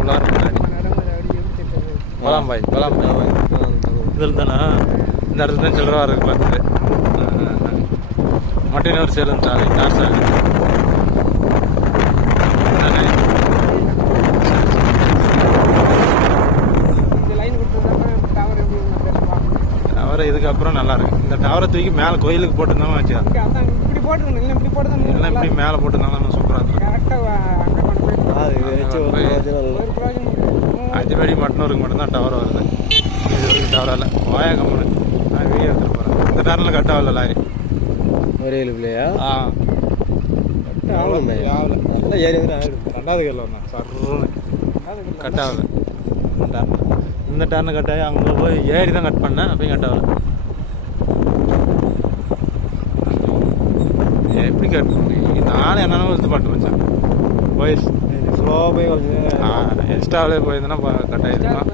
உள்ளார முன்னாடி பலாம்பாய் இதில் தானே இந்த இடத்துல தான் சில்லறவா இருக்கு பார்த்துட்டு மட்டையனூர் சேலம் சாலை தார் சாலை டவரை இதுக்கப்புறம் நல்லா இருக்கு. இந்த டவரை தூக்கி மேலே கோயிலுக்கு போட்டுருந்தாலும் வச்சா எல்லாம் இப்படி மேலே போட்டுருந்தாலும் சூப்பராக இருக்கும். அஜிபடி மட்டனூருக்கு மட்டும்தான் டவர் வருது. இது வரைக்கும் டவர் இல்லை. வாயா கம்மனு நான் வீடியோ எடுத்துகிட்டு போகிறேன். இந்த டர்னில் கட் ஆகல லாரி ஒரே இல்லையா? நல்லா ஏறி ரெண்டாவது கேள்வி வந்தேன் சர்ன்னு கட் ஆகலை. இந்த டர்னு கட் ஆகி அங்கே போய் ஏறி தான் கட் பண்ணேன். அப்பயும் கட் ஆகலை. எப்படி கட் பண்ணி நானும் என்னென்னமோ இது பண்ணிட்டு வச்சேன். போய் ஸ்லோவாக போய் எக்ஸ்ட்ராவிலே போயிருந்தேன்னா கட் ஆகிருக்கலாம்.